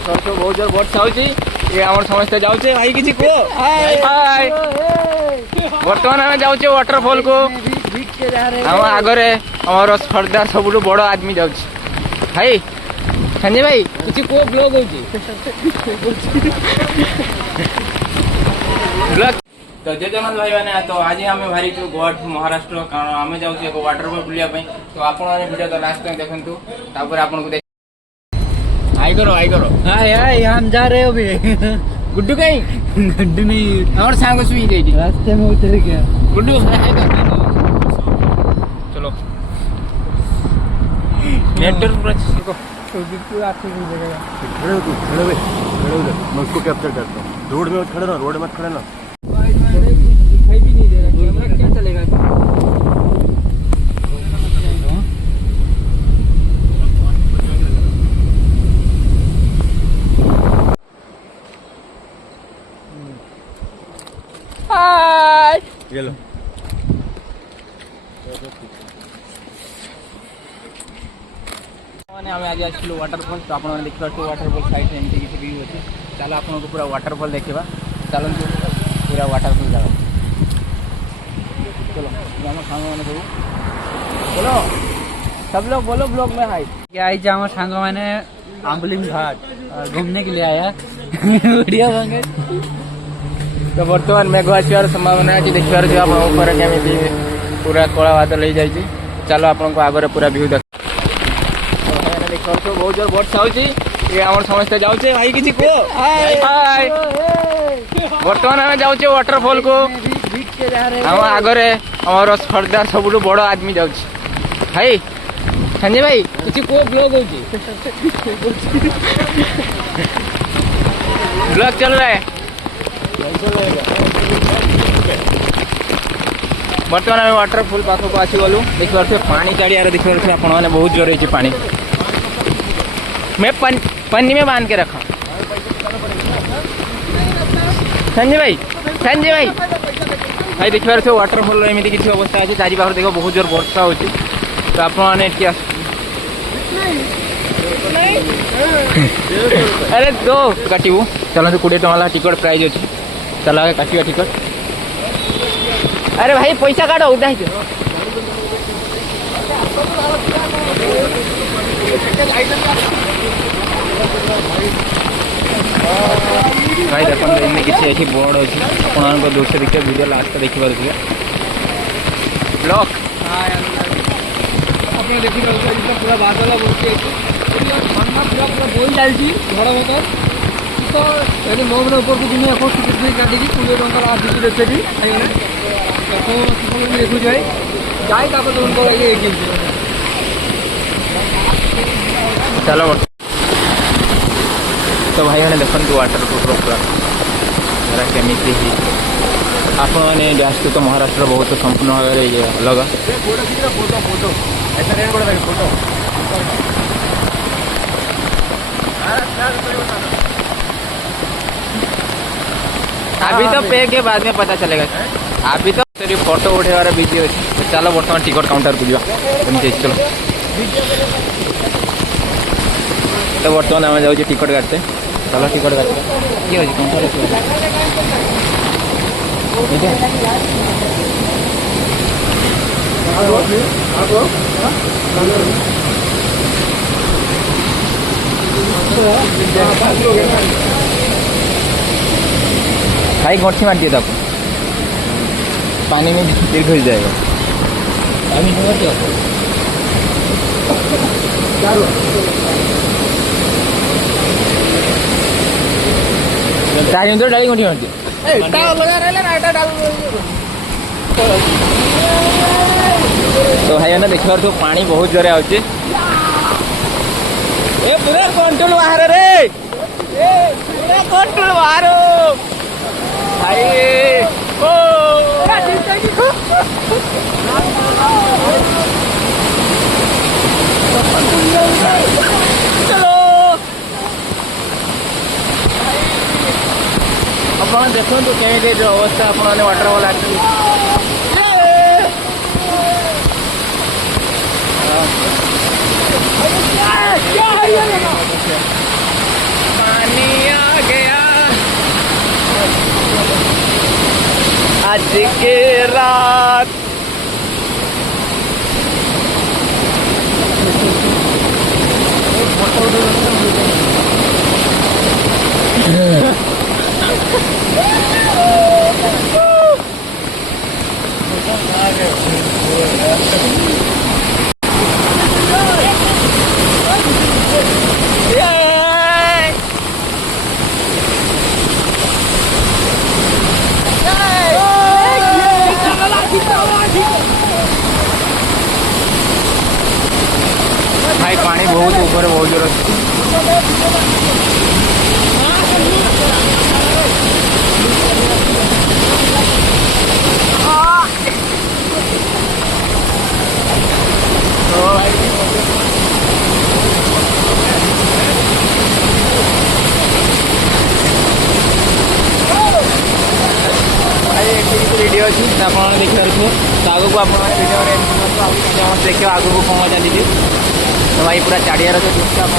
देखो तो बहुत जोर वर्षा होची ये आमर समस्ते जाउचे भाई किछि को हाय वर्तमान हम जाउचे वाटरफॉल को हम आगरे हमर सरदार सबुठु बड़ आदमी जाउची भाई संजय भाई किछि को ब्लॉग होची ब्लॉग तो जय जगन्नाथ भाई मैंने तो आज आम भारी गोवा महाराष्ट्र कारण आम जाऊँ एक वाटरफॉल बुलाया तो आपने वीडियो तो लास्ट तक देखु तापर आपको आई करो हाय हाय हम जा रहे हो अभी गुड्डू कहीं गड्ढे नहीं और सांग सुई गई रास्ते में उतर गया गुड्डू हाय चलो नेटवर्क पूरा देखो तो बिल्कुल आपको नहीं लगेगा मैं उसको कैप्चर करता हूँ। रोड में मत खड़े ना, रोड में मत खड़े ना। दिखाई भी नहीं दे रहा कैमरा क्या चलेगा हाय ये लो मैंने आज आसलु वाटरफॉल तो आप देखा वाटरफॉल साइड एमती किसी व्यू अच्छे चलो आपको पूरा वाटरफॉल देखा चलते पूरा वाटरफॉल जाओ चलो आम सांग मैंने सब बोलो सब लोग बोलो ब्लॉग में हाई क्या आई जाओ सांग मैंने आंबलिंग घाट घूमने के लिए आया बढ़िया बंगे तो बर्तमान मेघ आसवर संभावना अच्छी देखिए जो आप ऊपर केमी पूरा कला बादल हो जाए चलो आपको आगे पूरा व्यू देख देखो तो बहुत जोर वर्षा होची ये आमर समस्ते जाउचे भाई किछि को हाय बर्तमान हम जाउचे वाटरफॉल को हम आगरे हमर सरदार सबुठु बड़ आदमी जाउची भाई संजय भाई किछि को ब्लॉग होची ब्लॉग चल रहा है बर्तमान आम वाटरफॉल पाखक आसी गलु देखिए पानी चारियार देखिए आपने बहुत जोर है पानी मैं पन्नी में बांध के रखा संजय भाई भाई देखिए रहे वाटरफॉल एमती किसी अवस्था अच्छे चारि पाख देख बहुत जोर वर्षा हो तो आपने अरे दो काटू चलो 20 टका टिकट प्राइज अच्छी चलो आगे काटा टिकट अरे भाई पैसा काट उदा भाई देखते इनमें किसी बोर्ड अच्छी आप दूर से देखिए वीडियो लास्ट देखी पारे ब्लॉक पूरा बादल बोल चलती घर मत तो ये मो मैंने ऊपर को जिन टिकट नहीं काटिकी 20 टका टिकट अच्छे देखु जाए जाए तुमको ये चलो तो भाई मैंने देखते वाटरफॉल पूरा केमिटी आपने आसते तो महाराष्ट्र बहुत संपूर्ण भाव ये अलग अभी तो पे के बाद में पता चलेगा अभी तो सिर्फ फोटो उठेबार बिजी अच्छी तो चलो बर्तमान टिकट काउंटर को जावा चलो तो बर्तमान आम जाऊँ टिकट काटते चलो टिकट काटते ये भाई गोठी मार दिए आपको पानी में फिर घुस जाएगा पानी में डाली तो डाली गोठी मार दिए तो भाई मैंने देखिए तो पानी बहुत जोरे आउचे ए पूरा कंट्रोल बाहर रे पूरा कंट्रोल बाहर भाई ओ चलो आप देखो केमी जो अवस्था आपने वाटरफॉल आज के रात भाई पानी बहुत ऊपर बहुत जोर वीडियो अच्छी आप देखिए आगे को आप वीडियो देखिए आगे को कौन चली तो भाई पूरा चाड़ियार जो दृश्य आप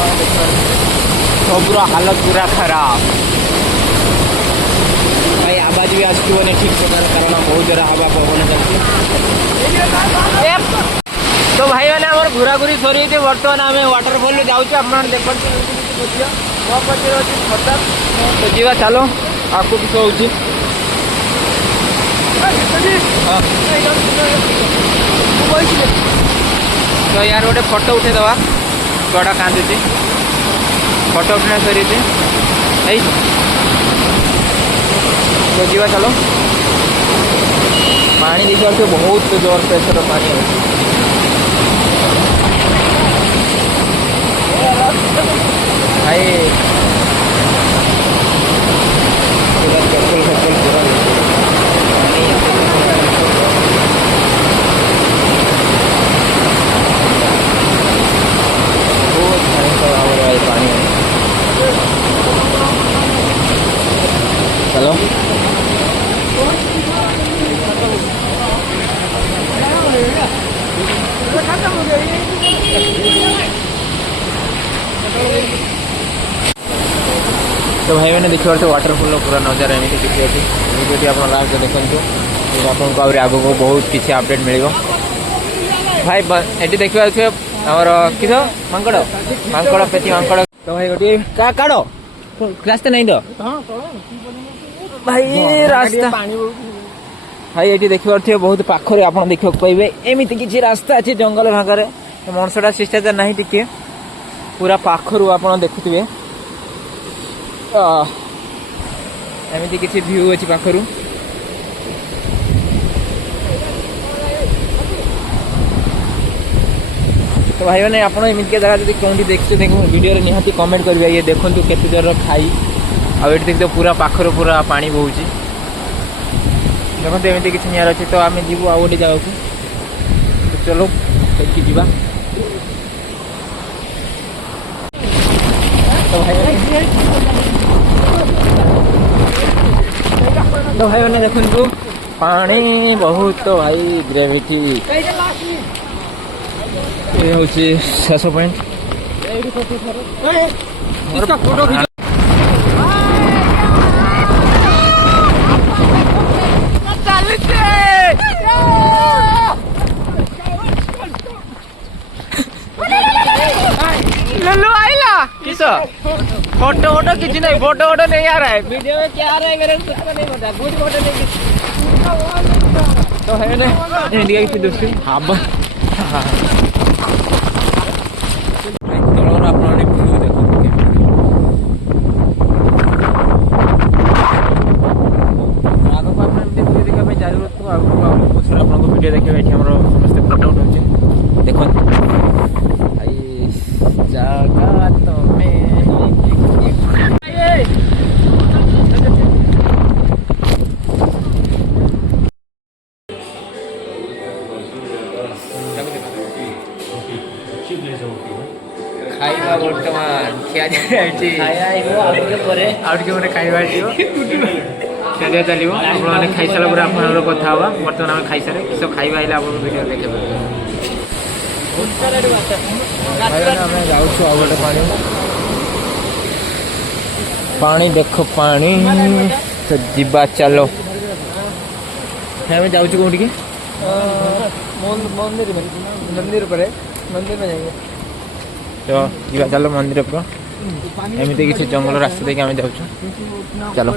सब हालत पूरा खराब भाई आवाज भी आसुने ठीक प्रकार कारण बहुत जोर हवा पवन चलती तो भाई मैंने आम घूरा घूरी सरी बर्तमान आम वाटरफल जाऊँ आप देखते तो जीवा चलो आपको किस हो तो यार गोटे फोटो उठेदवा छुआटा कांदुची फोटो उठना सरी तो जीवा चलो पानी देखिए तो बहुत जोर प्रेसर पानी भाई चलो तो भाई मैंने देखिए वाटरफल पूरा नजारा एमती किसी अच्छी वीडियो आप लास्ट देखते आपको आगे आगो बहुत किसी अपडेट मिल भाई ये देखिए आमर किस मांकड़ मांकड़ पेटी मांकड़ तो भाई गोटे काड़ रास्ता नहीं तो भाई रास्ता भाई ये देखिए बहुत पाखरे आप देखा पाइबे एमती किसी रास्ता अच्छे जंगल भागरे मनसटा शिष्टाचार ना टी पूरा पाखर आप देखुए एमती किसी व्यू अच्छी पाखर तो भाई मैंने आप जगह जब कौन देखते वीडियो निहाती कमेंट करेंगे ये देखो केते जोर खाई आठ देखते पूरा पाखर पूरा पानी बोच देखते एमती किसी नियर अच्छे तो आम जीव आ गए जगह को चलो देखी जीवा तो भाई मैंने देखु पानी बहुत तो भाई ग्रेविटी ये हूँ शेष पॉइंट लल्लू आइला किस फोटो वोटो किसी नहीं फोटो वोटो नहीं आ रहा है वीडियो में क्या आ रहा है मेरे को नहीं पता कुछ फोटो नहीं तो है ना इंडिया की दोस्ती हाँ वीडियो देखिए ये समस्त फोटो उठाऊँ देखो भाई जगह खाइबा बर्तमान खिया खाइबा खेलिया चलो आप खाई सारा पूरा आप कथा हाँ बर्तमान आम खाई सारे किस खाइबा आइले आप वीडियो देखे आम जाऊँ आ गए पानी पानी देख पानी तो जीवा चलो ଆମେ ଯାଉଛୁ କୋଉଠିକି? मंदिर में मंदिर पर है मंदिर में जाएंगे ତ ଯିବା ଚାଲ ମନ୍ଦିର ପୁର ଏମିତି କିଛି ଜଙ୍ଗଲ ରାସ୍ତା ଦେଇକି ଆମେ ଯାଉଛୁ ଚାଲ।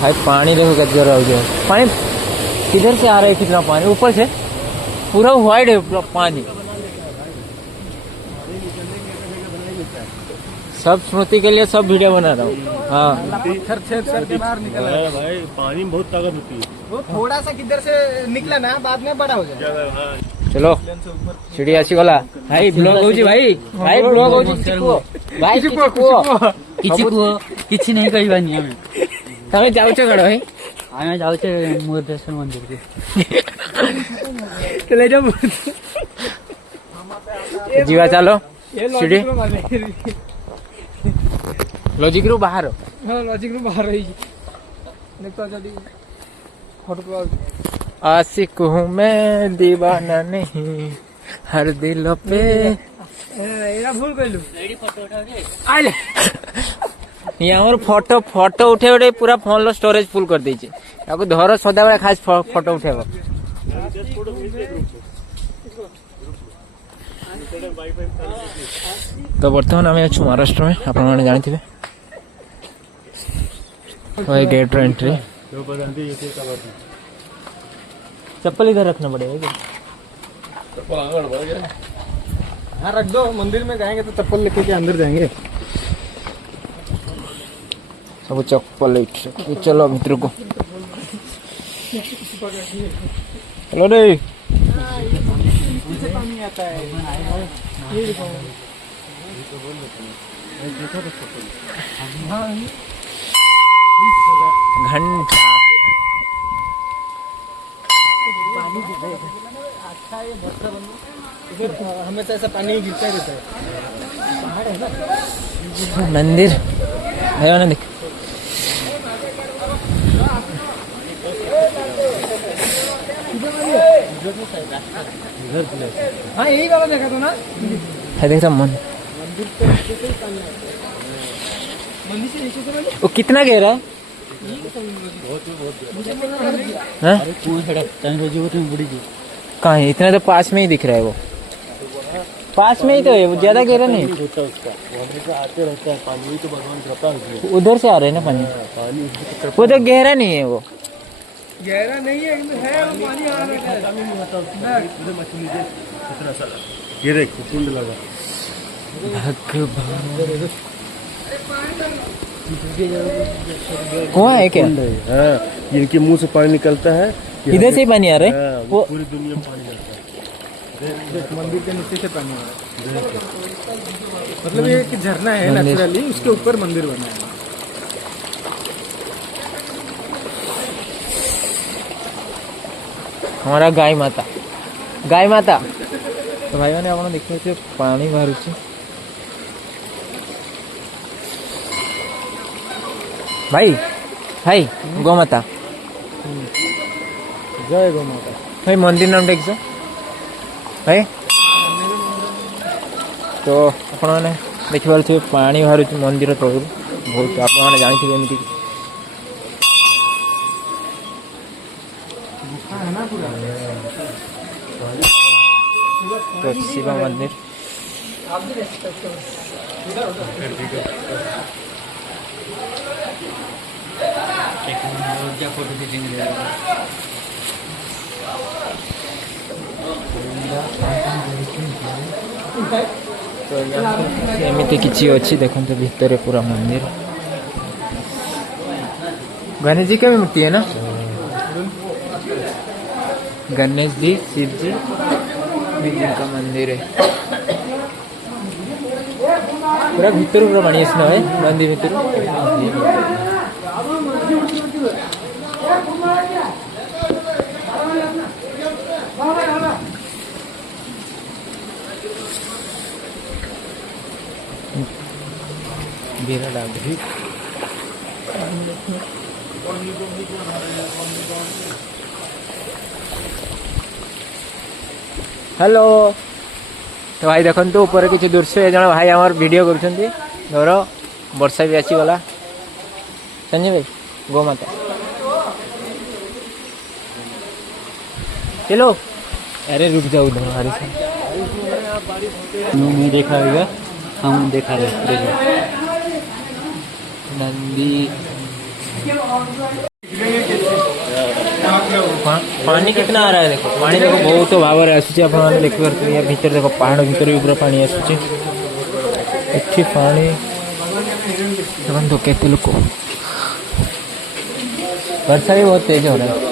भाई पानी देखो कितना जोर हो गया पानी किधर से आ रहा है कितना पानी ऊपर से पूरा वाइड है पूरा पानी सब स्मृति के लिए सब वीडियो बना रहा हूँ। हाँ भाई पानी में बहुत ताकत होती है। वो थोड़ा सा किधर से निकला ना बाद में बड़ा हो जाएगा। चलो सीढ़ी आसी गला भाई ब्लॉग होची भाई भाई ब्लॉग होची चिकुओ भाई चिकुओ କିଛି ନାହିଁ କହିବାନି ଆମେ ତମେ ଯାଉଛ କଣ ଭାଇ? ଆମେ ଯାଉଛେ ମୁରଦେଶ୍ୱର ମନ୍ଦିର चले जाओ ଯିବା ଚାଲ सीढ़ी लॉजिक रू बाहर हाँ लॉजिक रू बाहर रही देखता जल्दी फोटो आशिक हूँ मैं दीवाना नहीं हर दिल पे एरा भूल कर लू यहाँ फोटो फोटो उठे उठे पूरा फोन लो स्टोरेज फुल कर दीजिए आपको धर सदा बेला खास फोटो उठेब तो बर्तमान आम अच्छु महाराष्ट्र में आप जानते गेट रो एंट्री चप्पल इधर रखना पड़ेगा क्या? हाँ रख दो मंदिर में जाएंगे तो चप्पल लेके के अंदर जाएंगे सब चप्पल चलो मित्र को चलो रे घंटा हमेशा ऐसा पानी गिरता रहता है पहाड़ है ना मंदिर है ना देख हाँ यही वाला देखा तो ना है देख मन मंदिर से नीचे से वो कितना गहरा है? हाँ? कहाँ है? इतना तो पास में ही दिख रहा है वो पास में ही तो है वो ज्यादा गहरा नहीं आते रहता है पानी तो भगवान कृपा है उधर से आ रहा है ना पानी वो तो गहरा नहीं है वो गहरा नहीं है वो पानी आ रहा है ये देख कुंड लगा कुआं है क्या? हाँ इनके मुंह से पानी निकलता है इधर से ही पानी आ रहा है वो पूरी दुनिया में पानी निकलता है मंदिर के नीचे से पानी आ रहा है मतलब ये एक झरना है नेचुरली उसके ऊपर मंदिर बना है हमारा गाय माता तो भाई मैंने आप देखिए पानी बाहर भाई भाई गौ माता जय गौ माता भाई मंदिर नाम देख भाई तो आपने देखिए पानी बाहर मंदिर तलू बहुत आप जानते एमती तो शिव मंदिर तो एमती किसी अच्छी देखते भितर पूरा मंदिर गणेश जी का भी मूर्ति है ना गणेश जी शिव जी का मंदिर है पूरा भीतर पूरा पानी आसना है मंदिर भीतर हेलो तो भाई देखो ऊपर किसी दृश्य जन भाई आम वीडियो कर वर्षा भी आसीगला संजय भाई गो माता चलो अरे रुक जाओ उधर हमारे साथ नहीं देखा होगा हम देखा रहे नंदी पानी कितना आ रहा है देखो पानी देखो बहुत भाव में आसूँ आप देखिए भीतर देखो पहाड़ भीतर भी पूरा पानी आसूँ एठी पानी देखो केते लोक वर्षा भी बहुत तेज हो रहा है